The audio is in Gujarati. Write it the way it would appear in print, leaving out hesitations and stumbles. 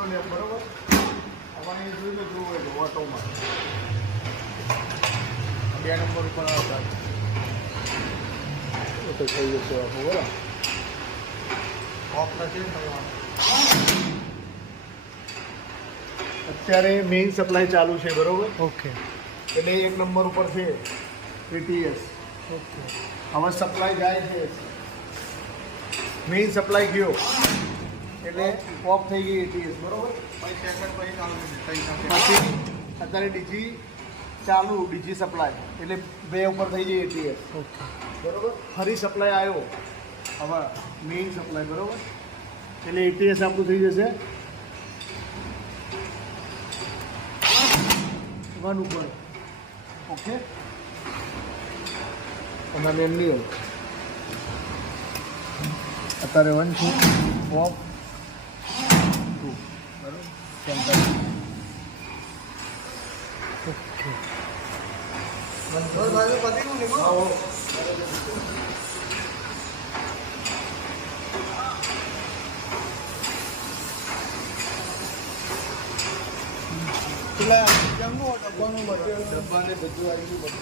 બંનેનો લેપ બરાબર. અમારે જોઈ લો જોવું હોય તો ઓટોમાં 2 નંબર ઉપર આવતા તો થઈ જશે બરાબર. ઓફ થશે અત્યારે મેઇન સપ્લાય ચાલુ છે બરાબર. ઓકે. એટલે 1 નંબર ઉપર છે ATS. ઓકે. હવે સપ્લાય જાય છે, મેઇન સપ્લાય ગયો એટલે ઓફ થઈ ગઈ ATS બરાબર. પછી અત્યારે ડીજી ચાલુ, ડીજી સપ્લાય એટલે 2 ઉપર થઈ જાય ATS. ઓકે. બરાબર. ફરી સપ્લાય આવ્યો હવે મેઇન સપ્લાય બરાબર, એટલે ATS આપણું થઈ જશે 1 ઉપર. ઓકે. અને એમની હોય અત્યારે 1 છે ઓફ 2 બરાબર. Centre okay. ડબ્બાને બધું આવી ગયું.